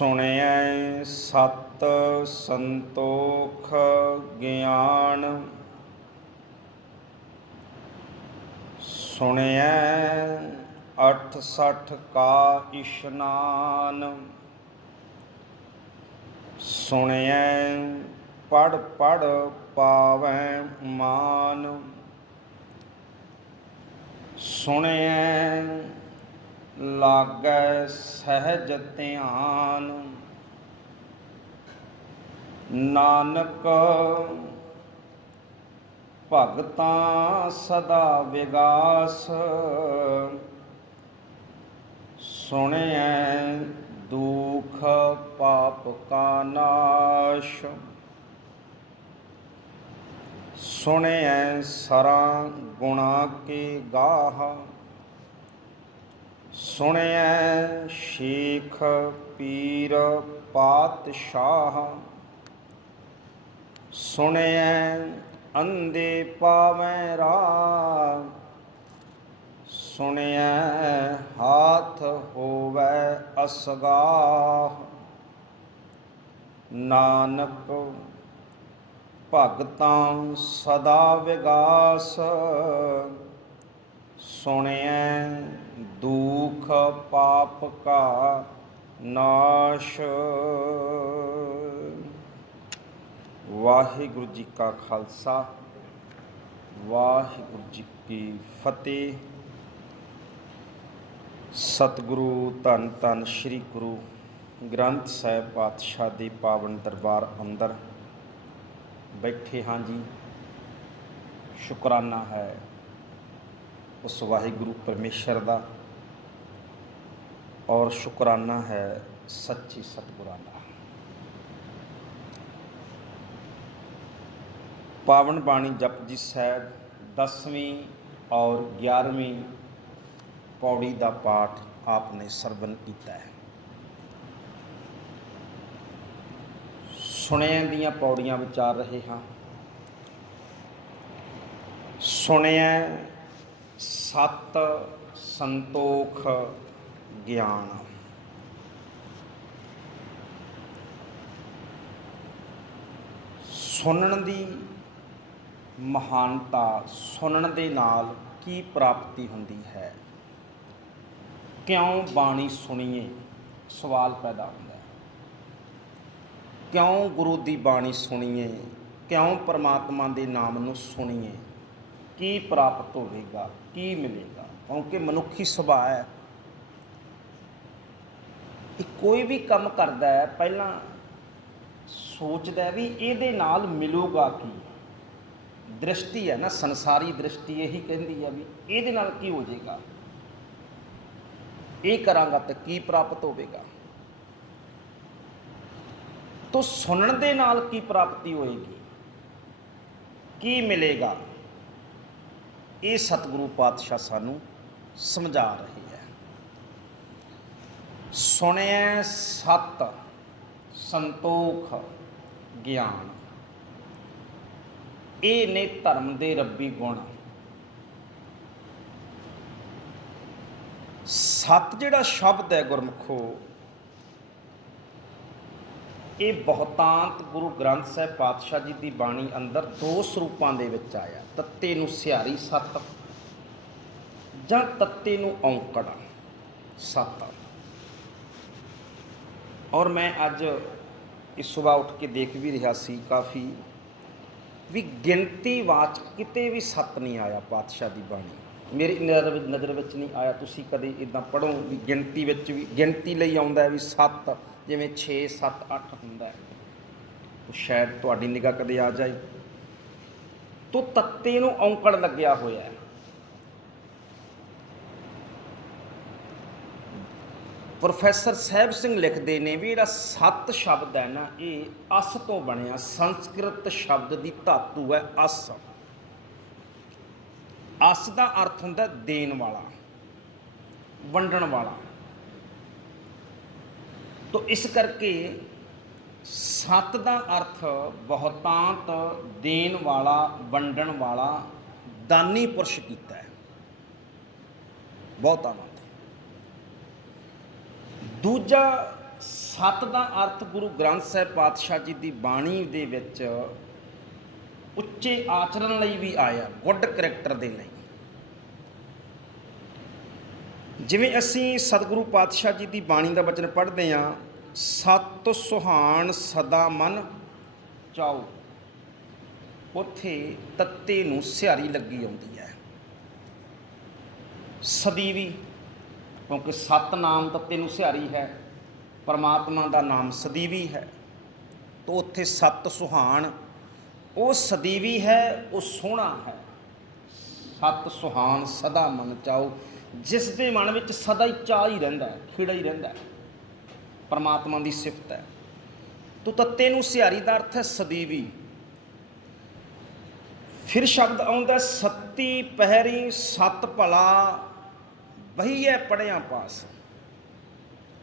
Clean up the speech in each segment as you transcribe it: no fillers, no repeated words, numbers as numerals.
ਸੁਣਿਐ ਸਤ ਸੰਤੋਖ ਗਿਆਨ। ਸੁਣਿਐ ਅਠ ਸਠ ਕਾ ਇਸ਼ਨਾਨ। ਸੁਣਿਐ ਪੜ੍ਹ ਪੜ੍ਹ ਪਾਵੈ ਮਾਨ। ਸੁਣਿਐ ਲਾਗੈ ਸਹਿਜ ਧਿਆਨ। ਨਾਨਕ ਭਗਤਾਂ ਸਦਾ ਵਿਗਾਸ। ਸੁਣਿਐ ਦੁਖ ਪਾਪ ਕਾ ਨਾਸ਼। ਸੁਣਿਐ ਸਰਾਂ ਗੁਣਾ ਕੇ ਗਾਹ। ਸੁਣਿਐ ਸ਼ੇਖ ਪੀਰ ਪਾਤਸ਼ਾਹ। ਸੁਣਿਐ ਅੰਧੇ ਪਾਵੈ ਰਾਹ। ਸੁਣਿਐ ਹਾਥ ਹੋਵੈ ਅਸਗਾਹ। ਨਾਨਕ ਭਗਤਾਂ ਸਦਾ ਵਿਗਾਸ। ਸੁਣਿਐ ਦੁਖ ਪਾਪ ਕਾ ਨਾਸ਼। ਵਾਹਿਗੁਰੂ ਜੀ ਕਾ ਖਾਲਸਾ, ਵਾਹਿਗੁਰੂ ਜੀ ਕੀ ਫਤਿਹ। ਸਤਿਗੁਰੂ ਧੰਨ ਧੰਨ ਸ੍ਰੀ ਗੁਰੂ ਗ੍ਰੰਥ ਸਾਹਿਬ ਪਾਤਸ਼ਾਹ ਦੇ ਪਾਵਨ ਦਰਬਾਰ ਅੰਦਰ ਬੈਠੇ ਹਾਂ ਜੀ। ਸ਼ੁਕਰਾਨਾ ਹੈ ਉਸ ਵਾਹਿਗੁਰੂ ਪਰਮੇਸ਼ਰ ਦਾ, ਔਰ ਸ਼ੁਕਰਾਨਾ ਹੈ ਸੱਚੇ ਸਤਿਗੁਰਾਂ ਦਾ। ਪਾਵਨ ਬਾਣੀ ਜਪਜੀ ਸਾਹਿਬ 10ਵੀਂ ਔਰ 11ਵੀਂ ਪੌੜੀ ਦਾ ਪਾਠ ਆਪ ਨੇ ਸਰਵਨ ਕੀਤਾ ਹੈ। ਸੁਣਿਐ ਦੀਆਂ ਪੌੜੀਆਂ ਵਿਚਾਰ ਰਹੇ ਹਾਂ। ਸੁਣਿਐ ਸਤ ਸੰਤੋਖ ਗਿਆਨ। ਸੁਣਨ ਦੀ ਮਹਾਨਤਾ, ਸੁਣਨ ਦੇ ਨਾਲ ਕੀ ਪ੍ਰਾਪਤੀ ਹੁੰਦੀ ਹੈ, ਕਿਉਂ ਬਾਣੀ ਸੁਣੀਏ, ਸਵਾਲ ਪੈਦਾ ਹੁੰਦਾ ਹੈ। ਕਿਉਂ ਗੁਰੂ ਦੀ ਬਾਣੀ ਸੁਣੀਏ, ਕਿਉਂ ਪਰਮਾਤਮਾ ਦੇ ਨਾਮ ਨੂੰ ਸੁਣੀਏ, ਕੀ ਪ੍ਰਾਪਤ ਹੋਵੇਗਾ, ਕੀ ਮਿਲੇਗਾ। ਕਿਉਂਕਿ ਮਨੁੱਖੀ ਸੁਭਾਅ ਹੈ, ਇਹ ਕੋਈ ਵੀ ਕੰਮ ਕਰਦਾ ਹੈ ਪਹਿਲਾਂ ਸੋਚਦਾ ਵੀ ਇਹਦੇ ਨਾਲ ਮਿਲੂਗਾ ਕੀ। ਦ੍ਰਿਸ਼ਟੀ ਹੈ ਨਾ, ਸੰਸਾਰੀ ਦ੍ਰਿਸ਼ਟੀ ਇਹੀ ਕਹਿੰਦੀ ਹੈ ਵੀ ਇਹਦੇ ਨਾਲ ਕੀ ਹੋ ਜਾਏਗਾ, ਇਹ ਕਰਾਂਗਾ ਤਾਂ ਕੀ ਪ੍ਰਾਪਤ ਹੋਵੇਗਾ। ਤੋ ਸੁਣਨ ਦੇ ਨਾਲ ਕੀ ਪ੍ਰਾਪਤੀ ਹੋਏਗੀ, ਕੀ ਮਿਲੇਗਾ, ਇਹ ਸਤਿਗੁਰੂ ਪਾਤਸ਼ਾਹ ਸਾਨੂੰ ਸਮਝਾ ਰਹੇ ਹੈ। ਸੁਣਿਐ ਸਤ ਸੰਤੋਖ ਗਿਆਨ, ਇਹ ਨੇ ਧਰਮ ਦੇ ਰੱਬੀ ਗੁਣ। ਸਤ ਜਿਹੜਾ ਸ਼ਬਦ ਹੈ ਗੁਰਮੁਖੋ, ਇਹ ਬਹੁਤਾਂਤ ਗੁਰੂ ਗ੍ਰੰਥ ਸਾਹਿਬ ਪਾਤਸ਼ਾਹ ਜੀ ਦੀ ਬਾਣੀ ਅੰਦਰ ਦੋ ਸਰੂਪਾਂ ਦੇ ਵਿੱਚ ਆਇਆ। ਤੱਤੇ ਨੂੰ ਸਿਹਾਰੀ ਸਤ ਜਾਂ ਤੱਤੇ ਨੂੰ ਔਂਕੜ ਸਤ। ਔਰ ਮੈਂ ਅੱਜ ਇਸ ਸੁਬਾਹ ਉੱਠ ਕੇ ਦੇਖ ਵੀ ਰਿਹਾ ਸੀ ਕਾਫੀ ਵੀ ਗਿਣਤੀ ਵਾਚ ਕਿਤੇ ਵੀ ਸਤ ਨਹੀਂ ਆਇਆ ਪਾਤਸ਼ਾਹ ਦੀ ਬਾਣੀ, ਮੇਰੀ ਨਜ਼ਰ ਵਿੱਚ ਨਹੀਂ ਆਇਆ। ਤੁਸੀਂ ਕਦੇ ਇੱਦਾਂ ਪੜ੍ਹੋ ਵੀ ਗਿਣਤੀ ਵਿੱਚ ਵੀ ਗਿਣਤੀ ਲਈ ਆਉਂਦਾ ਵੀ ਸੱਤ, ਜਿਵੇਂ 6 7 8 ਹੁੰਦਾ, ਸ਼ਾਇਦ ਤੁਹਾਡੀ ਨਿਗਾਹ ਕਦੇ ਆ ਜਾਏ। ਤੋ ਤੱਤੇ ਨੂੰ ਔਂਕੜ ਲੱਗਿਆ ਹੋਇਆ ਹੈ। ਪ੍ਰੋਫੈਸਰ ਸਾਹਿਬ ਸਿੰਘ ਲਿਖਦੇ ਨੇ ਵੀ ਜਿਹੜਾ ਸਤ ਸ਼ਬਦ ਹੈ ਨਾ, ਇਹ ਅਸ ਤੋਂ ਬਣਿਆ, ਸੰਸਕ੍ਰਿਤ ਸ਼ਬਦ ਦੀ ਧਾਤੂ ਹੈ ਅਸ। ਅਸ ਦਾ ਅਰਥ ਹੁੰਦਾ ਦੇਣ ਵਾਲਾ, ਵੰਡਣ ਵਾਲਾ। ਤੋ ਇਸ ਕਰਕੇ ਸਤ ਦਾ ਅਰਥ ਬਹੁਤਾਂਤ ਦੇਣ ਵਾਲਾ, ਵੰਡਣ ਵਾਲਾ, ਦਾਨੀ ਪੁਰਸ਼ ਕੀਤਾ ਹੈ ਬਹੁਤਾਂ। ਦੂਜਾ ਸੱਤ ਦਾ ਅਰਥ ਗੁਰੂ ਗ੍ਰੰਥ ਸਾਹਿਬ ਪਾਤਸ਼ਾਹ ਜੀ ਦੀ ਬਾਣੀ ਦੇ ਵਿੱਚ ਉੱਚੇ ਆਚਰਣ ਲਈ ਵੀ ਆਇਆ, ਗੁੱਡ ਕਰੈਕਟਰ ਦੇ ਲਈ। ਜਿਵੇਂ ਅਸੀਂ ਸਤਿਗੁਰੂ ਪਾਤਸ਼ਾਹ ਜੀ ਦੀ ਬਾਣੀ ਦਾ ਬਚਨ ਪੜ੍ਹਦੇ ਹਾਂ, ਸਤ ਸੁਹਾਣ ਸਦਾ ਮਨ ਚਾਓ, ਉੱਥੇ ਤੱਤੇ ਨੂੰ ਸਿਹਾਰੀ ਲੱਗੀ ਆਉਂਦੀ ਹੈ। ਸਦੀਵੀ, ਕਿਉਂਕਿ ਸਤ ਨਾਮ ਤੱਤੇ ਨੂੰ ਸਿਹਾਰੀ ਹੈ, ਪਰਮਾਤਮਾ ਦਾ ਨਾਮ ਸਦੀਵੀ ਹੈ, ਤਾਂ ਉੱਥੇ ਸਤ ਸੁਹਾਣ ਉਹ ਸਦੀਵੀ ਹੈ, ਉਹ ਸੋਹਣਾ ਹੈ। ਸਤ ਸੁਹਾਣ ਸਦਾ ਮਨ ਚਾਓ, ਜਿਸ ਦੇ ਮਨ ਵਿੱਚ ਸਦਾ ਹੀ ਚਾਅ ਹੀ ਰਹਿੰਦਾ, ਖਿੜਾ ਹੀ ਰਹਿੰਦਾ, ਪਰਮਾਤਮਾ ਦੀ ਸਿਫਤ ਹੈ। ਤੋ ਤੱਤੇ ਨੂੰ ਸਿਹਾਰੀ ਦਾ ਅਰਥ ਹੈ ਸਦੀਵੀ। ਫਿਰ ਸ਼ਬਦ ਆਉਂਦਾ ਸੱਤੀ ਪਹਿਰੀ ਸਤ ਭਲਾ ਬਹੀਐ ਪੜ੍ਹਿਆ ਪਾਸ,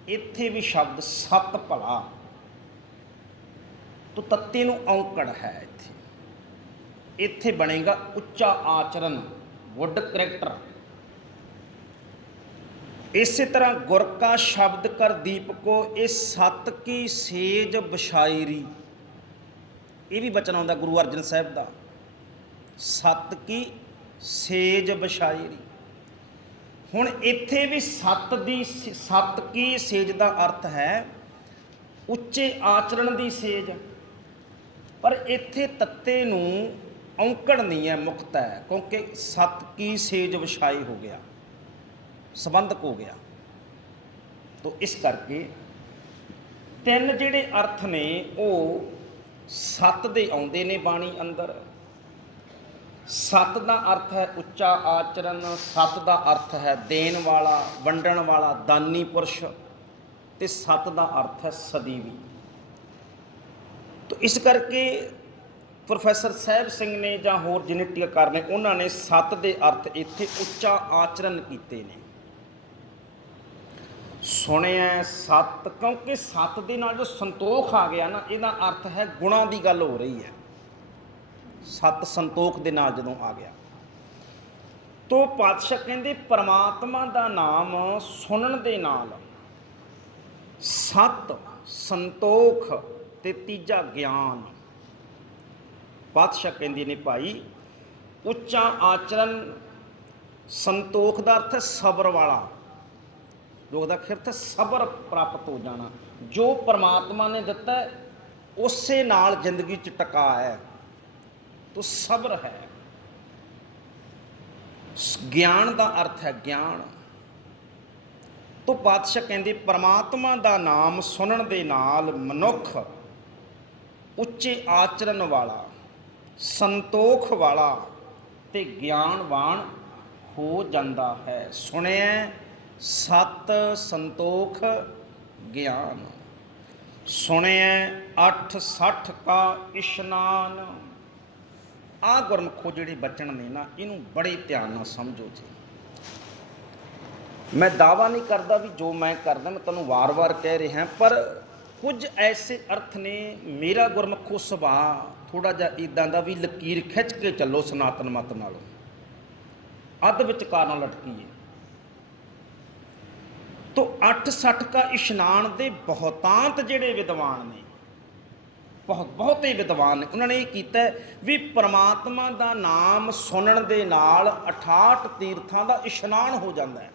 ਇੱਥੇ ਵੀ ਸ਼ਬਦ ਸਤ ਭਲਾ, ਤੋ ਤੱਤੇ ਨੂੰ ਔਂਕੜ ਹੈ। ਇੱਥੇ ਬਣੇਗਾ ਉੱਚਾ ਆਚਰਨ, ਗੁੱਡ ਕਰੈਕਟਰ। ਇਸੇ ਤਰ੍ਹਾਂ ਗੁਰ ਕਾ ਸ਼ਬਦ ਕਰ ਦੀਪਕੋ, ਇਹ ਸਤ ਕੀ ਸੇਜ ਬਸ਼ਾਇਰੀ, ਇਹ ਵੀ ਬਚਨ ਆਉਂਦਾ ਗੁਰੂ ਅਰਜਨ ਸਾਹਿਬ ਦਾ, ਸਤ ਕੀ ਸੇਜ ਬਸ਼ਾਇਰੀ। ਹੁਣ ਇੱਥੇ ਵੀ ਸਤ ਕੀ ਸੇਜ ਦਾ ਅਰਥ ਹੈ ਉੱਚੇ ਆਚਰਣ ਦੀ ਸੇਜ, ਪਰ ਇੱਥੇ ਤੱਤੇ ਨੂੰ ਔਂਕੜ ਨਹੀਂ ਹੈ, ਮੁਕਤ ਹੈ, ਕਿਉਂਕਿ ਸਤ ਕੀ ਸੇਜ ਵਿਛਾਈ ਹੋ ਗਿਆ, ਸੰਬੰਧਕ ਹੋ ਗਿਆ। ਤੋ ਇਸ ਕਰਕੇ ਤਿੰਨ ਜਿਹੜੇ ਅਰਥ ਨੇ ਉਹ ਸੱਤ ਦੇ ਆਉਂਦੇ ਨੇ ਬਾਣੀ ਅੰਦਰ। ਸੱਤ ਦਾ ਅਰਥ ਹੈ ਉੱਚਾ ਆਚਰਨ, ਸੱਤ ਦਾ ਅਰਥ ਹੈ ਦੇਣ ਵਾਲਾ, ਵੰਡਣ ਵਾਲਾ, ਦਾਨੀ ਪੁਰਸ਼, ਤੇ ਸੱਤ ਦਾ ਅਰਥ ਹੈ ਸਦੀਵੀ। ਤੋ ਇਸ ਕਰਕੇ ਪ੍ਰੋਫੈਸਰ ਸਾਹਿਬ ਸਿੰਘ ਨੇ ਜਾਂ ਹੋਰ ਜਿਹਨੇ ਟੀਕਾਕਾਰ ਨੇ, ਉਹਨਾਂ ਨੇ ਸੱਤ ਦੇ ਅਰਥ ਇੱਥੇ ਉੱਚਾ ਆਚਰਨ ਕੀਤੇ ਨੇ। ਸੁਣਿਆ ਸੱਤ, ਕਿਉਂਕਿ ਸੱਤ ਦੇ ਨਾਲ ਜੋ ਸੰਤੋਖ ਆ ਗਿਆ ਨਾ, ਇਹਦਾ ਅਰਥ ਹੈ ਗੁਣਾਂ ਦੀ ਗੱਲ ਹੋ ਰਹੀ ਹੈ। ਸੱਤ ਸੰਤੋਖ ਦੇ ਨਾਲ ਜਦੋਂ ਆ ਗਿਆ, ਤੋ ਪਾਤਸ਼ਾਹ ਕਹਿੰਦੇ ਪਰਮਾਤਮਾ ਦਾ ਨਾਮ ਸੁਣਨ ਦੇ ਨਾਲ ਸੱਤ ਸੰਤੋਖ ਤੇ ਤੀਜਾ ਗਿਆਨ। ਪਾਤਸ਼ਾਹ ਕਹਿੰਦੇ ਨੇ ਭਾਈ ਉੱਚਾ ਆਚਰਨ, ਸੰਤੋਖ ਦਾ ਅਰਥ ਹੈ ਸਬਰ ਵਾਲਾ, ਯੋਗ ਦਾ ਅਰਥ ਸਬਰ ਪ੍ਰਾਪਤ ਹੋ ਜਾਣਾ, ਜੋ ਪਰਮਾਤਮਾ ਨੇ ਦਿੱਤਾ ਉਸੇ ਨਾਲ ਜ਼ਿੰਦਗੀ 'ਚ ਟਿਕਾ ਹੈ, ਤੋ ਸਬਰ ਹੈ। ਗਿਆਨ ਦਾ ਅਰਥ ਹੈ ਗਿਆਨ। ਤੋ ਪਾਤਸ਼ਾਹ ਕਹਿੰਦੇ ਪਰਮਾਤਮਾ ਦਾ ਨਾਮ ਸੁਣਨ ਦੇ ਨਾਲ ਮਨੁੱਖ ਉੱਚੇ ਆਚਰਨ ਵਾਲਾ, ਸੰਤੋਖ ਵਾਲਾ ਤੇ ਗਿਆਨਵਾਨ ਹੋ ਜਾਂਦਾ ਹੈ। ਸੁਣਿਆ ਸਤ ਸੰਤੋਖ ਗਿਆਨ, ਸੁਣਿਆ 68 ਕਾ ਇਸ਼ਨਾਨ। ਆਹ ਗੁਰਮੁਖੋ ਜਿਹੜੇ ਬਚਨ ਨੇ ਨਾ, ਇਹਨੂੰ ਬੜੇ ਧਿਆਨ ਨਾਲ ਸਮਝੋ ਜੀ। ਮੈਂ ਦਾਅਵਾ ਨਹੀਂ ਕਰਦਾ ਵੀ ਜੋ ਮੈਂ ਕਰਦਾ ਮੈਂ ਤੁਹਾਨੂੰ ਵਾਰ-ਵਾਰ ਕਹਿ ਰਿਹਾ, ਪਰ ਕੁਝ ਐਸੇ ਅਰਥ ਨੇ, ਮੇਰਾ ਗੁਰਮੁਖੋ ਸੁਭਾਅ ਥੋੜ੍ਹਾ ਜਿਹਾ ਇੱਦਾਂ ਦਾ ਵੀ ਲਕੀਰ ਖਿੱਚ ਕੇ ਚੱਲੋ ਸਨਾਤਨ ਮਤ ਨਾਲੋਂ, ਅੱਧ ਵਿਚਕਾਰ ਨਾ ਲਟਕੀਏ। ਤੋ 68 ਕਾ ਇਸ਼ਨਾਨ ਦੇ ਬਹੁਤਾਂਤ ਜਿਹੜੇ ਵਿਦਵਾਨ ਨੇ, ਬਹੁਤੇ ਵਿਦਵਾਨ ਨੇ, ਉਹਨਾਂ ਨੇ ਇਹ ਕੀਤਾ ਵੀ ਪਰਮਾਤਮਾ ਦਾ ਨਾਮ ਸੁਣਨ ਦੇ ਨਾਲ 68 ਤੀਰਥਾਂ ਦਾ ਇਸ਼ਨਾਨ ਹੋ ਜਾਂਦਾ ਹੈ।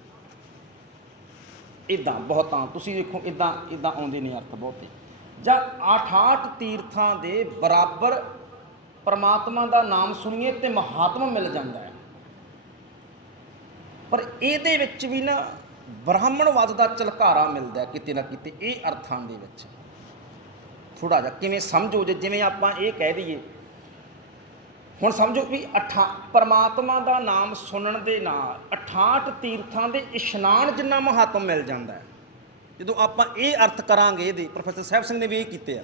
ਇੱਦਾਂ ਬਹੁਤਾਂ ਤੁਸੀਂ ਦੇਖੋ, ਇੱਦਾਂ ਆਉਂਦੇ ਨੇ ਅਰਥ ਬਹੁਤੇ, ਜਾਂ 68 ਤੀਰਥਾਂ ਦੇ ਬਰਾਬਰ ਪਰਮਾਤਮਾ ਦਾ ਨਾਮ ਸੁਣੀਏ ਤੇ ਮਹਾਤਮ ਮਿਲ ਜਾਂਦਾ ਹੈ। ਪਰ ਇਹਦੇ ਵਿੱਚ ਵੀ ਨਾ ਬ੍ਰਾਹਮਣਵਾਦ ਦਾ ਝਲਕਾਰਾ ਮਿਲਦਾ ਕਿਤੇ ਨਾ ਕਿਤੇ, ਇਹ ਅਰਥਾਂ ਦੇ ਵਿੱਚ ਥੋੜ੍ਹਾ ਜਿਹਾ ਕਿਵੇਂ ਸਮਝੋ ਜੇ, ਜਿਵੇਂ ਆਪਾਂ ਇਹ ਕਹਿ ਦਈਏ, ਹੁਣ ਸਮਝੋ ਵੀ ਪਰਮਾਤਮਾ ਦਾ ਨਾਮ ਸੁਣਨ ਦੇ ਨਾਲ 68 ਤੀਰਥਾਂ ਦੇ ਇਸ਼ਨਾਨ ਜਿੰਨਾ ਮਹਾਤਮ ਮਿਲ ਜਾਂਦਾ ਹੈ। ਜਦੋਂ ਆਪਾਂ ਇਹ ਅਰਥ ਕਰਾਂਗੇ ਇਹਦੇ, ਪ੍ਰੋਫੈਸਰ ਸਾਹਿਬ ਸਿੰਘ ਨੇ ਵੀ ਇਹ ਕੀਤੇ ਆ,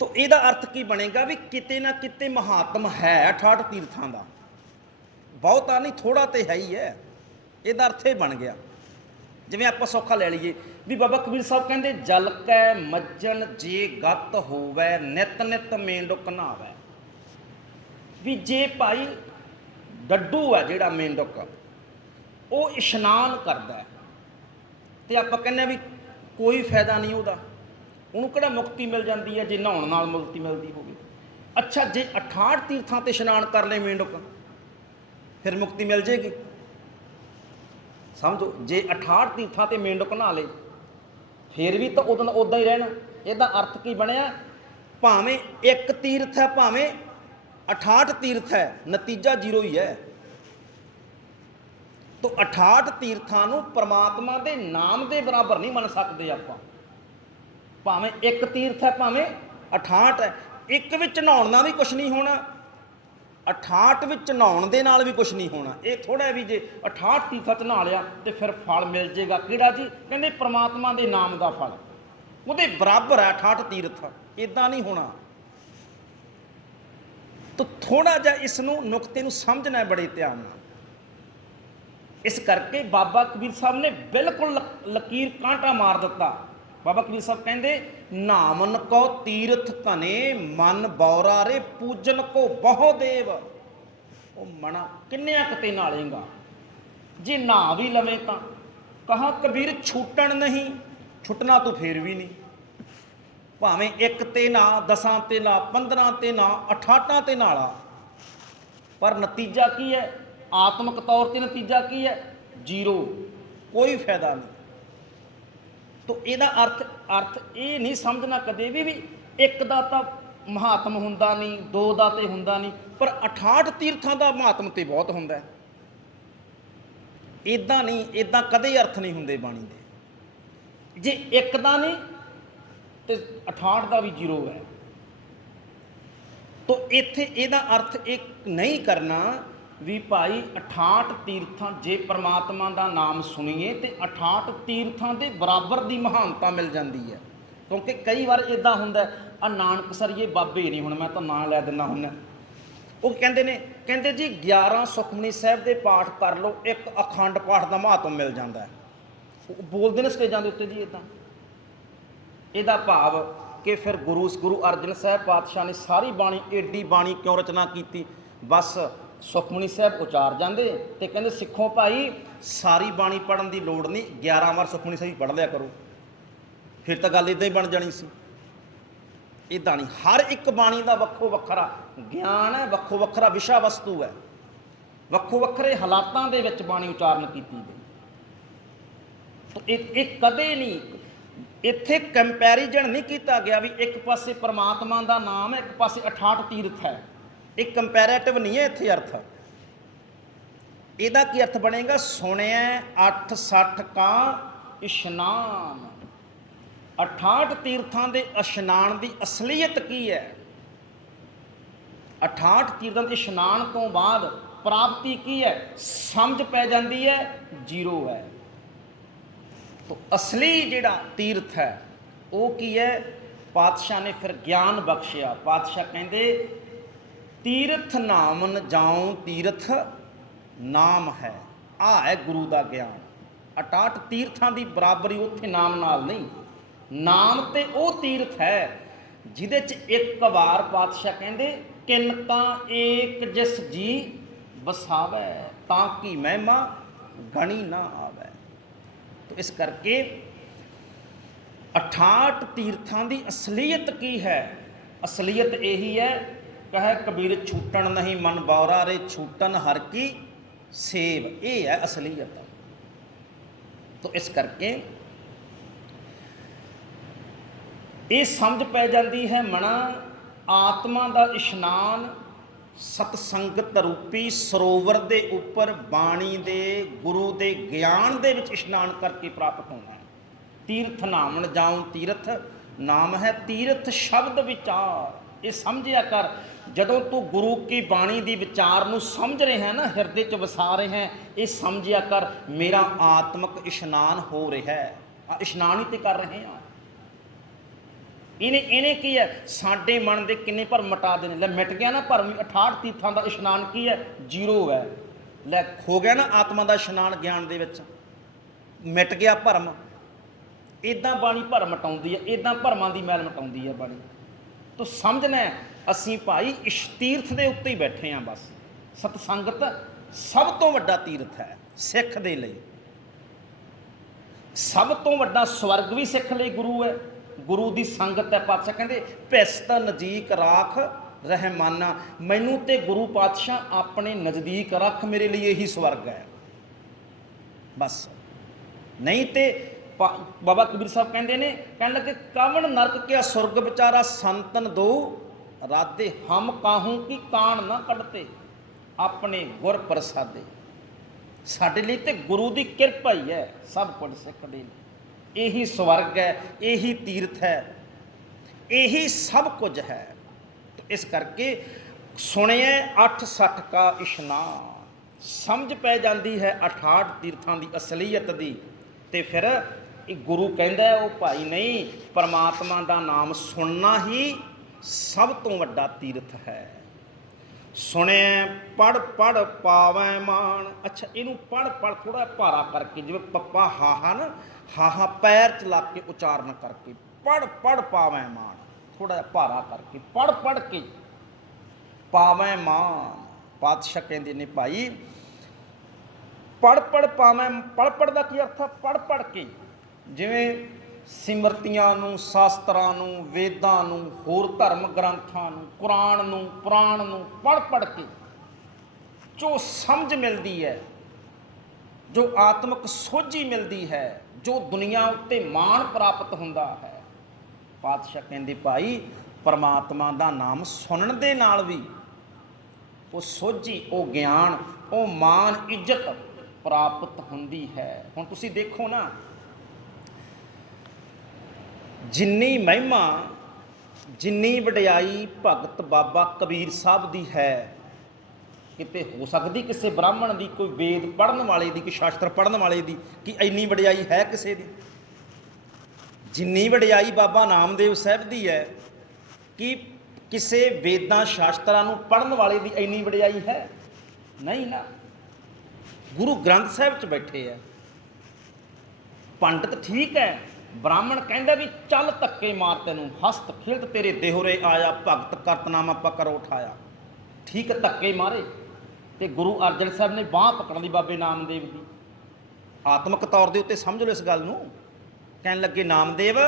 ਤਾਂ ਇਹਦਾ ਅਰਥ ਕੀ ਬਣੇਗਾ ਵੀ ਕਿਤੇ ਨਾ ਕਿਤੇ ਮਹਾਤਮ ਹੈ 68 ਤੀਰਥਾਂ ਦਾ, ਬਹੁਤਾ ਨਹੀਂ ਥੋੜ੍ਹਾ ਤੇ ਹੈ ਹੀ ਹੈ। ਇਹਦਾ ਅਰਥ ਇਹ ਬਣ ਗਿਆ। ਜਿਵੇਂ ਆਪਾਂ ਸੌਖਾ ਲੈ ਲਈਏ ਵੀ ਬਾਬਾ ਕਬੀਰ ਸਾਹਿਬ ਕਹਿੰਦੇ ਜਲ ਕੈ ਮੱਜਣ ਜੇ ਗਤ ਹੋਵੈ, ਨਿਤ ਨਿਤ ਮੇਂਢੁਕ ਨਹਾਵੈ। ਵੀ ਜੇ ਭਾਈ ਡੱਡੂ ਹੈ ਜਿਹੜਾ ਮੇਂਢੁਕ, ਉਹ ਇਸ਼ਨਾਨ ਕਰਦਾ, ਤੇ ਆਪਾਂ ਕਹਿੰਦੇ ਵੀ कोई फायदा नहीं ਉਹਦਾ, ਉਹਨੂੰ ਕਿਹੜਾ ਮੁਕਤੀ ਮਿਲ ਜਾਂਦੀ ਹੈ ਜੇ ਨਹਾਉਣ ਨਾਲ ਮੁਕਤੀ ਮਿਲਦੀ ਹੋਵੇ। ਅੱਛਾ ਜੇ 68 ਤੀਰਥਾਂ ਤੇ ਇਸ਼ਨਾਨ ਕਰ ਲਏ ਮੇਂਢਕ, ਫਿਰ ਮੁਕਤੀ ਮਿਲ ਜੇਗੀ? ਸਮਝੋ, ਜੇ 68 ਤੀਰਥਾਂ ਤੇ ਮੇਂਢਕ ਨਹਾ ਲਏ ਫਿਰ ਵੀ ਤਾਂ ਉੱਦਾਂ ਹੀ ਰਹਿਣਾ। ਇਹਦਾ ਅਰਥ ਕੀ ਬਣਿਆ? ਭਾਵੇਂ ਇੱਕ ਤੀਰਥ ਹੈ, ਭਾਵੇਂ 68 ਤੀਰਥ ਹੈ, ਨਤੀਜਾ ਜ਼ੀਰੋ ਹੀ ਹੈ। ਤੋ 68 ਤੀਰਥਾਂ ਨੂੰ ਪਰਮਾਤਮਾ ਦੇ ਨਾਮ ਦੇ ਬਰਾਬਰ ਨਹੀਂ ਮੰਨ ਸਕਦੇ ਆਪਾਂ। ਭਾਵੇਂ ਇੱਕ ਤੀਰਥ ਹੈ, ਭਾਵੇਂ 68 ਹੈ, ਇੱਕ ਵਿੱਚ ਨਹਾਉਣ ਨਾਲ ਵੀ ਕੁਛ ਨਹੀਂ ਹੋਣਾ, 68 ਵਿੱਚ ਨਹਾਉਣ ਦੇ ਨਾਲ ਵੀ ਕੁਛ ਨਹੀਂ ਹੋਣਾ। ਇਹ ਥੋੜ੍ਹਾ ਵੀ ਜੇ 68 ਤੀਰਥਾਂ 'ਚ ਨਹਾ ਲਿਆ ਤੇ ਫਿਰ ਫਲ ਮਿਲ ਜੇਗਾ। ਕਿਹੜਾ ਜੀ? ਕਹਿੰਦੇ ਪਰਮਾਤਮਾ ਦੇ ਨਾਮ ਦਾ ਫਲ, ਉਹਦੇ ਬਰਾਬਰ ਹੈ 68 ਤੀਰਥ। ਇੱਦਾਂ ਨਹੀਂ ਹੋਣਾ। ਤਾਂ ਥੋੜ੍ਹਾ ਜਿਹਾ ਇਸ ਨੂੰ ਨੁਕਤੇ ਨੂੰ ਸਮਝਣਾ ਬੜੇ ਧਿਆਨ ਨਾਲ। ਇਸ ਕਰਕੇ ਬਾਬਾ ਕਬੀਰ ਸਾਹਿਬ ਨੇ ਬਿਲਕੁਲ ਲਕੀਰ ਕਾਂਟਾ ਮਾਰ ਦਿੱਤਾ। ਬਾਬਾ ਕਬੀਰ ਸਾਹਿਬ ਕਹਿੰਦੇ, ਨਾਮਨ ਕੋ ਤੀਰਥ ਧਨੇ ਮਨ ਬੌਰਾ ਰੇ ਪੂਜਨ ਕੋ ਬਹੁ ਦੇਵ। ਉਹ ਮਨਾ ਕਿੰਨਿਆਂ ਕਿਤੇ ਨਾਲੇਗਾ, ਜੇ ਨਹਾ ਵੀ ਲਵੇਂ ਤਾਂ। ਕਹਾ ਕਬੀਰ ਛੂਟਣ ਨਹੀਂ, ਛੁੱਟਣਾ ਤੂੰ ਫੇਰ ਵੀ ਨਹੀਂ। ਭਾਵੇਂ ਇੱਕ ਤੇ ਨਾ, 10 ਤੇ ਨਾ, 15 ਤੇ ਨਾ, 68 ਤੇ ਨਾਲਾ, ਪਰ ਨਤੀਜਾ ਕੀ ਹੈ? ਆਤਮਿਕ ਤੌਰ ਤੇ ਨਤੀਜਾ ਕੀ ਹੈ? ਜ਼ੀਰੋ, ਕੋਈ ਫਾਇਦਾ ਨਹੀਂ। ਤੋ ਇਹਦਾ ਅਰਥ ਇਹ ਨਹੀਂ ਸਮਝਣਾ ਕਦੇ ਵੀ ਇੱਕ ਦਾ ਤਾਂ ਮਹਾਤਮ ਹੁੰਦਾ ਨਹੀਂ, 2 ਦਾ ਤੇ ਹੁੰਦਾ ਨਹੀਂ, ਪਰ 68 ਤੀਰਥਾਂ ਦਾ ਮਹਾਤਮ ਤੇ ਬਹੁਤ ਹੁੰਦਾ। ਇੱਦਾਂ ਨਹੀਂ, ਇੱਦਾਂ ਕਦੇ ਅਰਥ ਨਹੀਂ ਹੁੰਦੇ ਬਾਣੀ ਦੇ। ਜੇ ਇੱਕ ਦਾ ਨਹੀਂ ਤੇ 68 ਦਾ ਵੀ ਜ਼ੀਰੋ ਹੈ। ਤੋ ਇੱਥੇ ਇਹਦਾ ਅਰਥ ਇਹ ਨਹੀਂ ਕਰਨਾ ਵੀ ਭਾਈ 68 ਤੀਰਥਾਂ, ਜੇ ਪਰਮਾਤਮਾ ਦਾ ਨਾਮ ਸੁਣੀਏ ਤੇ 68 ਤੀਰਥਾਂ ਦੇ ਬਰਾਬਰ ਦੀ ਮਹਾਨਤਾ ਮਿਲ ਜਾਂਦੀ ਹੈ। ਕਿਉਂਕਿ ਕਈ ਵਾਰ ਇੱਦਾਂ ਹੁੰਦਾ, ਆ ਨਾਨਕਸਰੀਏ ਬਾਬੇ ਨਹੀਂ, ਹੁਣ ਮੈਂ ਤਾਂ ਨਾਂ ਲੈ ਦਿੰਦਾ ਹੁੰਦਾ, ਉਹ ਕਹਿੰਦੇ ਨੇ, ਕਹਿੰਦੇ ਜੀ 11 ਸੁਖਮਨੀ ਸਾਹਿਬ ਦੇ ਪਾਠ ਕਰ ਲਓ, ਇੱਕ ਅਖੰਡ ਪਾਠ ਦਾ ਮਹਾਤਮ ਮਿਲ ਜਾਂਦਾ ਹੈ। ਉਹ ਬੋਲਦੇ ਨੇ ਸਟੇਜਾਂ ਦੇ ਉੱਤੇ ਜੀ ਇੱਦਾਂ। ਇਹਦਾ ਭਾਵ ਕਿ ਫਿਰ ਗੁਰੂ ਅਰਜਨ ਸਾਹਿਬ ਪਾਤਸ਼ਾਹ ਨੇ ਸਾਰੀ ਬਾਣੀ, ਏਡੀ ਬਾਣੀ ਕਿਉਂ ਰਚਨਾ ਕੀਤੀ? ਬਸ ਸੁਖਮਨੀ ਸਾਹਿਬ ਉਚਾਰ ਜਾਂਦੇ ਤੇ ਕਹਿੰਦੇ ਸਿੱਖੋ ਭਾਈ ਸਾਰੀ ਬਾਣੀ ਪੜ੍ਹਨ ਦੀ ਲੋੜ ਨਹੀਂ, 11 ਵਾਰ ਸੁਖਮਨੀ ਸਾਹਿਬ ਪੜ੍ਹ ਲਿਆ ਕਰੋ, ਫਿਰ ਤਾਂ ਗੱਲ ਇੱਦਾਂ ਹੀ ਬਣ ਜਾਣੀ ਸੀ। ਇੱਦਾਂ ਨਹੀਂ, ਹਰ ਇੱਕ ਬਾਣੀ ਦਾ ਵੱਖੋ ਵੱਖਰਾ ਗਿਆਨ ਹੈ, ਵੱਖੋ ਵੱਖਰਾ ਵਿਸ਼ਾ ਵਸਤੂ ਹੈ, ਵੱਖੋ ਵੱਖਰੇ ਹਾਲਾਤਾਂ ਦੇ ਵਿੱਚ ਬਾਣੀ ਉਚਾਰਨ ਕੀਤੀ ਗਈ। ਇਹ ਕਦੇ ਨਹੀਂ, ਇੱਥੇ ਕੰਪੈਰੀਜ਼ਨ ਨਹੀਂ ਕੀਤਾ ਗਿਆ ਵੀ ਇੱਕ ਪਾਸੇ ਪਰਮਾਤਮਾ ਦਾ ਨਾਮ ਹੈ, ਇੱਕ ਪਾਸੇ 68 ਤੀਰਥ ਹੈ। ਇਹ ਕੰਪੈਰੇਟਿਵ ਨਹੀਂ ਹੈ ਇੱਥੇ ਅਰਥ। ਇਹਦਾ ਕੀ ਅਰਥ ਬਣੇਗਾ? ਸੁਣਿਆ 68 ਕਾ ਇਸ਼ਨਾਨ। 68 ਤੀਰਥਾਂ ਦੇ ਇਸ਼ਨਾਨ ਦੀ ਅਸਲੀਅਤ ਕੀ ਹੈ? 68 ਤੀਰਥਾਂ ਦੇ ਇਸ਼ਨਾਨ ਤੋਂ ਬਾਅਦ ਪ੍ਰਾਪਤੀ ਕੀ ਹੈ? ਸਮਝ ਪੈ ਜਾਂਦੀ ਹੈ, ਜ਼ੀਰੋ ਹੈ। ਤੋ ਅਸਲੀ ਜਿਹੜਾ ਤੀਰਥ ਹੈ ਉਹ ਕੀ ਹੈ? ਪਾਤਸ਼ਾਹ ਨੇ ਫਿਰ ਗਿਆਨ ਬਖਸ਼ਿਆ। ਪਾਤਸ਼ਾਹ ਕਹਿੰਦੇ ਤੀਰਥ ਨਾਮਨ ਜਾਉ ਤੀਰਥ ਨਾਮ ਹੈ। ਆਹ ਹੈ ਗੁਰੂ ਦਾ ਗਿਆਨ। 68 ਤੀਰਥਾਂ ਦੀ ਬਰਾਬਰੀ ਉੱਥੇ ਨਾਮ ਨਾਲ ਨਹੀਂ। ਨਾਮ ਤੇ ਉਹ ਤੀਰਥ ਹੈ ਜਿਹਦੇ 'ਚ ਇੱਕ ਵਾਰ ਪਾਤਸ਼ਾਹ ਕਹਿੰਦੇ ਕਿਨਕਾ ਏਕ ਜਿਸ ਜੀ ਵਸਾਵੈ ਤਾਂ ਕਿ ਮਹਿਮਾ ਗਣੀ ਨਾ ਆਵੈ। ਤੋ ਇਸ ਕਰਕੇ 68 ਤੀਰਥਾਂ ਦੀ ਅਸਲੀਅਤ ਕੀ ਹੈ? ਅਸਲੀਅਤ ਇਹੀ ਹੈ, ਕਹੇ ਕਬੀਰ ਛੂਟਣ ਨਹੀਂ ਮਨ ਬੌਰਾ ਰੇ ਛੂਟਨ ਹਰ ਕੀ ਸੇਵ। ਇਹ ਹੈ ਅਸਲੀਅਤ। ਤੋ ਇਸ ਕਰਕੇ ਇਹ ਸਮਝ ਪੈ ਜਾਂਦੀ ਹੈ ਮਣਾ, ਆਤਮਾ ਦਾ ਇਸ਼ਨਾਨ ਸਤਸੰਗਤ ਰੂਪੀ ਸਰੋਵਰ ਦੇ ਉੱਪਰ ਬਾਣੀ ਦੇ ਗੁਰੂ ਦੇ ਗਿਆਨ ਦੇ ਵਿੱਚ ਇਸ਼ਨਾਨ ਕਰਕੇ ਪ੍ਰਾਪਤ ਹੋਣਾ ਹੈ। ਤੀਰਥ ਨਾਮਣ ਜਾਉ ਤੀਰਥ ਨਾਮ ਹੈ। ਤੀਰਥ ਸ਼ਬਦ ਵਿਚਾਰ, ਇਹ ਸਮਝਿਆ ਕਰ। ਜਦੋਂ ਤੂੰ ਗੁਰੂ ਕੀ ਬਾਣੀ ਦੀ ਵਿਚਾਰ ਨੂੰ ਸਮਝ ਰਿਹਾ ਹੈ ਨਾ, ਹਿਰਦੇ 'ਚ ਵਸਾ ਰਿਹਾ ਹੈ, ਇਹ ਸਮਝਿਆ ਕਰ ਮੇਰਾ ਆਤਮਿਕ ਇਸ਼ਨਾਨ ਹੋ ਰਿਹਾ ਹੈ। ਇਸ਼ਨਾਨ ਹੀ ਤੇ ਕਰ ਰਹੇ ਹਾਂ। ਇਹਨੇ ਕੀ ਹੈ? ਸਾਡੇ ਮਨ ਦੇ ਕਿੰਨੇ ਭਰਮ ਮਿਟਾ ਦੇਣੇ। ਲੈ ਮਿਟ ਗਿਆ ਨਾ ਭਰਮ। 68 ਤੀਰਥਾਂ ਦਾ ਇਸ਼ਨਾਨ ਕੀ ਹੈ? ਜ਼ੀਰੋ ਹੈ। ਲੈ ਹੋ ਗਿਆ ਨਾ ਆਤਮਾ ਦਾ ਇਸ਼ਨਾਨ ਗਿਆਨ ਦੇ ਵਿੱਚ, ਮਿਟ ਗਿਆ ਭਰਮ। ਇੱਦਾਂ ਬਾਣੀ ਭਰਮ ਮਿਟਾਉਂਦੀ ਹੈ, ਇੱਦਾਂ ਭਰਮਾਂ ਦੀ ਮੈਲ ਮਿਟਾਉਂਦੀ ਹੈ ਬਾਣੀ। ਤੋ ਸਮਝਣਾ ਅਸੀਂ ਭਾਈ ਇਸ ਤੀਰਥ ਦੇ ਉੱਤੇ ਹੀ ਬੈਠੇ ਹਾਂ। ਬਸ ਸਤਸੰਗਤ ਸਭ ਤੋਂ ਵੱਡਾ ਤੀਰਥ ਹੈ ਸਿੱਖ ਦੇ ਲਈ। ਸਭ ਤੋਂ ਵੱਡਾ ਸਵਰਗ ਵੀ ਸਿੱਖ ਲਈ ਗੁਰੂ ਹੈ, ਗੁਰੂ ਦੀ ਸੰਗਤ ਹੈ। ਪਾਤਸ਼ਾਹ ਕਹਿੰਦੇ ਭਿਸਤ ਨਜ਼ਦੀਕ ਰਾਖ ਰਹਿਮਾਨਾ, ਮੈਨੂੰ ਤੇ ਗੁਰੂ ਪਾਤਸ਼ਾਹ ਆਪਣੇ ਨਜ਼ਦੀਕ ਰੱਖ, ਮੇਰੇ ਲਈ ਇਹੀ ਸਵਰਗ ਹੈ ਬਸ। ਨਹੀਂ ਤੇ ਬਾਬਾ ਕਬੀਰ ਸਾਹਿਬ ਕਹਿੰਦੇ ਨੇ, ਕਹਿਣ ਲੱਗੇ ਕਵਣ ਨਰਕ ਕਿਆ ਸੁਰਗ ਵਿਚਾਰਾ ਸੰਤਨ ਦੋ ਰਾਧੇ, ਹਮ ਕਾਹੂ ਕੀ ਕਾਣ ਨਾ ਕੱਢਤੇ ਆਪਣੇ ਗੁਰ ਪ੍ਰਸਾਦੇ। ਸਾਡੇ ਲਈ ਤੇ ਗੁਰੂ ਦੀ ਕਿਰਪਾ ਹੀ ਹੈ ਸਭ ਕੁਝ ਸਿੱਖ ਦੇ, ਇਹੀ ਸਵਰਗ ਹੈ, ਇਹੀ ਤੀਰਥ ਹੈ, ਇਹੀ ਸਭ ਕੁਝ ਹੈ। ਇਸ ਕਰਕੇ ਸੁਣਿਐ 68 ਕਾ ਇਸ਼ਨਾਨ, ਸਮਝ ਪੈ ਜਾਂਦੀ ਹੈ 68 ਤੀਰਥਾਂ ਦੀ ਅਸਲੀਅਤ ਦੀ। ਤੇ ਫਿਰ ਇਹ ਗੁਰੂ ਕਹਿੰਦਾ ਉਹ ਭਾਈ ਨਹੀਂ, ਪਰਮਾਤਮਾ ਦਾ ਨਾਮ ਸੁਣਨਾ ਹੀ ਸਭ ਤੋਂ ਵੱਡਾ ਤੀਰਥ ਹੈ। ਸੁਣਿਐ ਪੜ੍ਹ ਪੜ੍ਹ ਪਾਵੈ ਮਾਣ। ਅੱਛਾ, ਇਹਨੂੰ ਪੜ੍ਹ ਪੜ੍ਹ ਥੋੜਾ ਭਾਰਾ ਕਰਕੇ, ਜਿਵੇਂ ਪੱਪਾ ਹਾਹਾ ਨਾ, ਹਾਹਾ ਪੈਰ ਚ ਲਾ ਕੇ ਉਚਾਰਨ ਕਰਕੇ, ਪੜ੍ਹ ਪੜ੍ਹ ਪਾਵੈ ਮਾਣ, ਥੋੜਾ ਜਿਹਾ ਭਾਰਾ ਕਰਕੇ, ਪੜ੍ਹ ਪੜ੍ਹ ਕੇ ਪਾਵੈ ਮਾਣ। ਪਾਤਸ਼ਾਹ ਕਹਿੰਦੇ ਨੇ ਭਾਈ ਪੜ੍ਹ ਪੜ੍ਹ ਪਾਵੈ, ਪੜ੍ਹ ਪੜ੍ਹ ਦਾ ਕੀ ਅਰਥ ਹੈ? ਪੜ੍ਹ ਪੜ੍ਹ ਕੇ, ਜਿਵੇਂ ਸਿਮਰਤੀਆਂ ਨੂੰ, ਸ਼ਾਸਤਰਾਂ ਨੂੰ, ਵੇਦਾਂ ਨੂੰ, ਹੋਰ ਧਰਮ ਗ੍ਰੰਥਾਂ ਨੂੰ, ਕੁਰਾਨ ਨੂੰ, ਪੁਰਾਣ ਨੂੰ ਪੜ੍ਹ ਪੜ੍ਹ ਕੇ ਜੋ ਸਮਝ ਮਿਲਦੀ ਹੈ, ਜੋ ਆਤਮਿਕ ਸੋਝੀ ਮਿਲਦੀ ਹੈ, ਜੋ ਦੁਨੀਆ ਉੱਤੇ ਮਾਣ ਪ੍ਰਾਪਤ ਹੁੰਦਾ ਹੈ। ਪਾਤਸ਼ਾਹ ਕਹਿੰਦੇ ਭਾਈ ਪਰਮਾਤਮਾ ਦਾ ਨਾਮ ਸੁਣਨ ਦੇ ਨਾਲ ਵੀ ਉਹ ਸੋਝੀ, ਉਹ ਗਿਆਨ, ਉਹ ਮਾਣ ਇੱਜ਼ਤ ਪ੍ਰਾਪਤ ਹੁੰਦੀ ਹੈ। ਹੁਣ ਤੁਸੀਂ ਦੇਖੋ ਨਾ, ਜਿੰਨੀ ਮਹਿਮਾ, ਜਿੰਨੀ ਵਡਿਆਈ ਭਗਤ ਬਾਬਾ ਕਬੀਰ ਸਾਹਿਬ ਦੀ ਹੈ, ਕਿਤੇ ਹੋ ਸਕਦੀ ਕਿਸੇ ਬ੍ਰਾਹਮਣ ਦੀ, ਕੋਈ ਵੇਦ ਪੜ੍ਹਨ ਵਾਲੇ ਦੀ, ਕੋਈ ਸ਼ਾਸਤਰ ਪੜ੍ਹਨ ਵਾਲੇ ਦੀ, ਕਿ ਇੰਨੀ ਵਡਿਆਈ ਹੈ ਕਿਸੇ ਦੀ? ਜਿੰਨੀ ਵਡਿਆਈ ਬਾਬਾ ਨਾਮਦੇਵ ਸਾਹਿਬ ਦੀ ਹੈ, ਕਿ ਕਿਸੇ ਵੇਦਾਂ ਸ਼ਾਸਤਰਾਂ ਨੂੰ ਪੜ੍ਹਨ ਵਾਲੇ ਦੀ ਇੰਨੀ ਵਡਿਆਈ ਹੈ? ਨਹੀਂ ਨਾ। ਗੁਰੂ ਗ੍ਰੰਥ ਸਾਹਿਬ 'ਚ ਬੈਠੇ ਹੈ ਪੰਡਤ, ਠੀਕ ਹੈ, ਬ੍ਰਾਹਮਣ ਕਹਿੰਦਾ ਵੀ ਚੱਲ ਧੱਕੇ ਮਾਰ, ਤੈਨੂੰ ਹਸਤ ਖਿਲਤ ਤੇਰੇ ਦੇਹੁਰੇ ਆਇਆ, ਭਗਤ ਕਰਤਨਾਮਾ ਪਕੜ ਉਠਾਇਆ। ਠੀਕ ਹੈ, ਧੱਕੇ ਮਾਰੇ, ਤੇ ਗੁਰੂ ਅਰਜਨ ਸਾਹਿਬ ਨੇ ਬਾਂਹ ਪਕੜ ਲਈ ਬਾਬੇ ਨਾਮਦੇਵ ਦੀ। ਆਤਮਿਕ ਤੌਰ ਦੇ ਉੱਤੇ ਸਮਝ ਲਓ ਇਸ ਗੱਲ ਨੂੰ। ਕਹਿਣ ਲੱਗੇ ਨਾਮਦੇਵ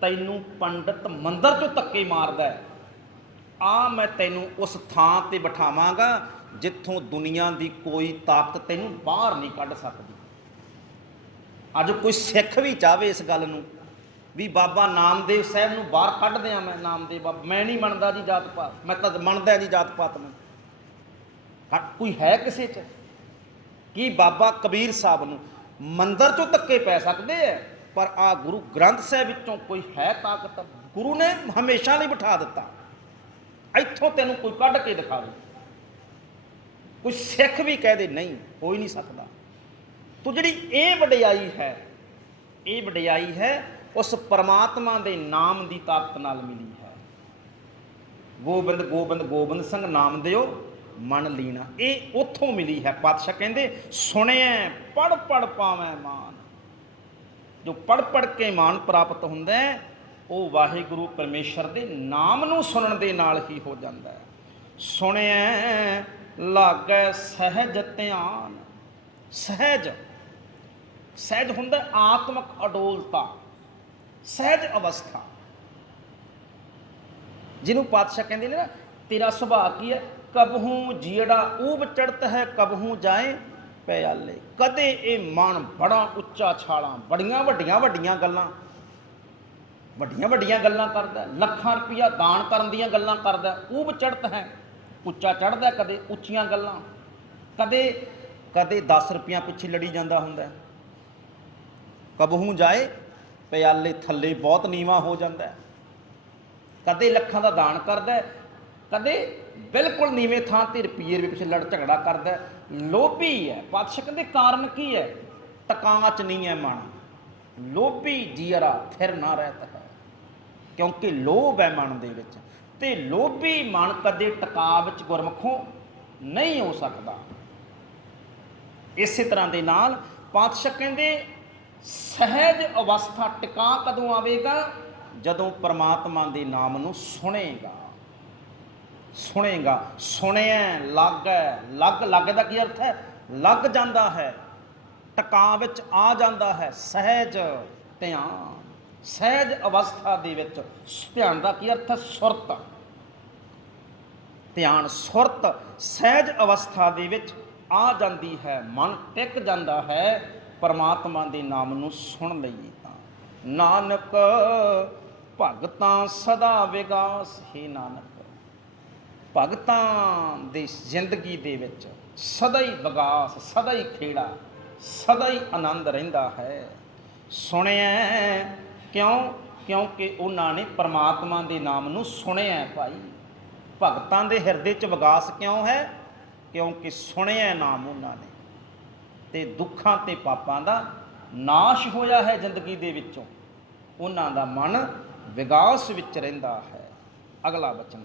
ਤੈਨੂੰ ਪੰਡਤ ਮੰਦਰ 'ਚੋਂ ਧੱਕੇ ਮਾਰਦਾ, ਆ ਮੈਂ ਤੈਨੂੰ ਉਸ ਥਾਂ ਤੇ ਬਿਠਾਵਾਂਗਾ ਜਿੱਥੋਂ ਦੁਨੀਆ ਦੀ ਕੋਈ ਤਾਕਤ ਤੈਨੂੰ ਬਾਹਰ ਨਹੀਂ ਕੱਢ ਸਕਦੀ। ਅੱਜ ਕੋਈ ਸਿੱਖ ਵੀ ਚਾਹਵੇ ਇਸ ਗੱਲ ਨੂੰ ਵੀ ਬਾਬਾ ਨਾਮਦੇਵ ਸਾਹਿਬ ਨੂੰ ਬਾਹਰ ਕੱਢ ਦਿਆਂ, ਮੈਂ ਨਾਮਦੇਵ ਬਾਬਾ, ਮੈਂ ਨਹੀਂ ਮੰਨਦਾ ਜੀ ਜਾਤ ਪਾਤ, ਮੈਂ ਤਾਂ ਮੰਨਦਾ ਜੀ ਜਾਤ ਪਾਤ ਨੂੰ, ਕੋਈ ਹੈ ਕਿਸੇ 'ਚ? ਕੀ ਬਾਬਾ ਕਬੀਰ ਸਾਹਿਬ ਨੂੰ ਮੰਦਰ 'ਚੋਂ ਧੱਕੇ ਪੈ ਸਕਦੇ ਹੈ, ਪਰ ਆ ਗੁਰੂ ਗ੍ਰੰਥ ਸਾਹਿਬ ਵਿੱਚੋਂ ਕੋਈ ਹੈ ਤਾਕਤ? ਗੁਰੂ ਨੇ ਹਮੇਸ਼ਾ ਲਈ ਬਿਠਾ ਦਿੱਤਾ, ਇੱਥੋਂ ਤੈਨੂੰ ਕੋਈ ਕੱਢ ਕੇ ਦਿਖਾਵੇ। ਕੋਈ ਸਿੱਖ ਵੀ ਕਹਿ ਦੇ ਨਹੀਂ, ਹੋ ਹੀ ਨਹੀਂ ਸਕਦਾ। ਤੋ ਜਿਹੜੀ ਇਹ ਵਡਿਆਈ ਹੈ, ਇਹ ਵਡਿਆਈ ਹੈ ਉਸ ਪਰਮਾਤਮਾ ਦੇ ਨਾਮ ਦੀ ਤਾਕਤ ਨਾਲ ਮਿਲੀ ਹੈ। ਗੋਬਿੰਦ ਗੋਬਿੰਦ ਗੋਬਿੰਦ ਸਿੰਘ ਨਾਮ ਦਿਓ ਮਨ ਲੀਣਾ, ਇਹ ਉੱਥੋਂ ਮਿਲੀ ਹੈ। ਪਾਤਸ਼ਾਹ ਕਹਿੰਦੇ ਸੁਣਿਐ ਪੜ੍ਹ ਪੜ੍ਹ ਪਾਵੈ ਮਾਨ। ਜੋ ਪੜ੍ਹ ਪੜ੍ਹ ਕੇ ਮਾਨ ਪ੍ਰਾਪਤ ਹੁੰਦਾ ਹੈ, ਉਹ ਵਾਹਿਗੁਰੂ ਪਰਮੇਸ਼ਰ ਦੇ ਨਾਮ ਨੂੰ ਸੁਣਨ ਦੇ ਨਾਲ ਹੀ ਹੋ ਜਾਂਦਾ ਹੈ। ਸੁਣਿਐ ਲਾਗੈ ਸਹਿਜ ਧਿਆਨ। ਸਹਿਜ, ਸਹਿਜ ਹੁੰਦਾ ਆਤਮਿਕ ਅਡੋਲਤਾ, ਸਹਿਜ ਅਵਸਥਾ, ਜਿਹਨੂੰ ਪਾਤਸ਼ਾਹ ਕਹਿੰਦੇ ਨੇ ਨਾ ਤੇਰਾ ਸੁਭਾਅ ਕੀ ਹੈ? ਕਬਹੂ ਜੀੜਾ ਊਬ ਚੜਤ ਹੈ, ਕਬਹੂ ਜਾਏ ਪਿਆਲੇ। ਕਦੇ ਇਹ ਮਨ ਬੜਾ ਉੱਚਾ ਛਾਲਾਂ, ਬੜੀਆਂ ਵੱਡੀਆਂ ਵੱਡੀਆਂ ਗੱਲਾਂ, ਵੱਡੀਆਂ ਵੱਡੀਆਂ ਗੱਲਾਂ ਕਰਦਾ, ਲੱਖਾਂ ਰੁਪਈਆ ਦਾਨ ਕਰਨ ਦੀਆਂ ਗੱਲਾਂ ਕਰਦਾ। ਊਬ ਚੜਤ ਹੈ, ਉੱਚਾ ਚੜ੍ਹਦਾ, ਕਦੇ ਉੱਚੀਆਂ ਗੱਲਾਂ, ਕਦੇ ਕਦੇ 10 ਰੁਪਈਆਂ ਪਿੱਛੇ ਲੜੀ ਜਾਂਦਾ ਹੁੰਦਾ। ਕਬਹੂ ਜਾਏ ਪਿਆਲੇ, ਥੱਲੇ ਬਹੁਤ ਨੀਵਾਂ ਹੋ ਜਾਂਦਾ। ਕਦੇ ਲੱਖਾਂ ਦਾ ਦਾਨ ਕਰਦਾ, ਕਦੇ ਬਿਲਕੁਲ ਨੀਵੇਂ ਥਾਂ ਤੇ ਰੁਪਈਏ ਦੇ ਪਿੱਛੇ ਲੜ ਝਗੜਾ ਕਰਦਾ। ਲੋਭੀ ਹੈ। ਪਾਤਸ਼ਾਹ ਕਹਿੰਦੇ ਕਾਰਨ ਕੀ ਹੈ? ਟਿਕਾ 'ਚ ਨਹੀਂ ਹੈ ਮਨ, ਲੋਭੀ ਜੀਅਰਾ ਫਿਰ ਨਾ ਰਹਿਤ ਹੈ, ਕਿਉਂਕਿ ਲੋਭ ਹੈ ਮਨ ਦੇ ਵਿੱਚ, ਤੇ ਲੋਭੀ ਮਨ ਕਦੇ ਟਿਕਾ ਵਿੱਚ ਗੁਰਮੁਖੋਂ ਨਹੀਂ ਹੋ ਸਕਦਾ। ਇਸੇ ਤਰ੍ਹਾਂ ਦੇ ਨਾਲ ਪਾਤਸ਼ਾਹ ਕਹਿੰਦੇ ਸਹਿਜ ਅਵਸਥਾ ਟਿਕਾ ਕਦੋਂ ਆਵੇਗਾ? ਜਦੋਂ ਪਰਮਾਤਮਾ ਦੇ ਨਾਮ ਨੂੰ ਸੁਣੇਗਾ। ਸੁਣੇਗਾ, ਸੁਣਿਆ ਲਾਗੈ, ਲੱਗ, ਲੱਗ ਦਾ ਕੀ ਅਰਥ ਹੈ? ਲੱਗ ਜਾਂਦਾ ਹੈ। ਟਿਕਾ ਵਿੱਚ ਆ ਜਾਂਦਾ ਹੈ, ਸਹਿਜ ਧਿਆਨ। ਸਹਿਜ ਅਵਸਥਾ ਦੇ ਵਿੱਚ ਧਿਆਨ ਦਾ ਕੀ ਅਰਥ ਹੈ? ਸੁਰਤ। ਧਿਆਨ ਸੁਰਤ ਸਹਿਜ ਅਵਸਥਾ ਦੇ ਵਿੱਚ ਆ ਜਾਂਦੀ ਹੈ, ਮਨ ਟਿਕ ਜਾਂਦਾ ਹੈ ਪਰਮਾਤਮਾ ਦੇ ਨਾਮ ਨੂੰ ਸੁਣ ਲਈਏ ਤਾਂ। ਨਾਨਕ ਭਗਤਾਂ ਸਦਾ ਵਿਗਾਸ। ਹੈ ਨਾਨਕ, ਭਗਤਾਂ ਦੀ ਜ਼ਿੰਦਗੀ ਦੇ ਵਿੱਚ ਸਦਾ ਹੀ ਵਿਗਾਸ, ਸਦਾ ਹੀ ਖੇੜਾ, ਸਦਾ ਹੀ ਆਨੰਦ ਰਹਿੰਦਾ ਹੈ। ਸੁਣਿਆ ਕਿਉਂ? ਕਿਉਂਕਿ ਉਹਨਾਂ ਨੇ ਪਰਮਾਤਮਾ ਦੇ ਨਾਮ ਨੂੰ ਸੁਣਿਆ ਭਾਈ। ਭਗਤਾਂ ਦੇ ਹਿਰਦੇ 'ਚ ਵਿਗਾਸ ਕਿਉਂ ਹੈ? ਕਿਉਂਕਿ ਸੁਣਿਆ ਨਾਮ ਉਹਨਾਂ ਨੇ, ਤੇ ਦੁੱਖਾਂ ਤੇ ਪਾਪਾਂ ਦਾ ਨਾਸ਼ ਹੋਇਆ ਹੈ ਜ਼ਿੰਦਗੀ ਦੇ ਵਿੱਚੋਂ। ਉਹਨਾਂ ਦਾ ਮਨ ਵਿਗਾਸ ਵਿੱਚ ਰਹਿੰਦਾ ਹੈ। ਅਗਲਾ ਬਚਨ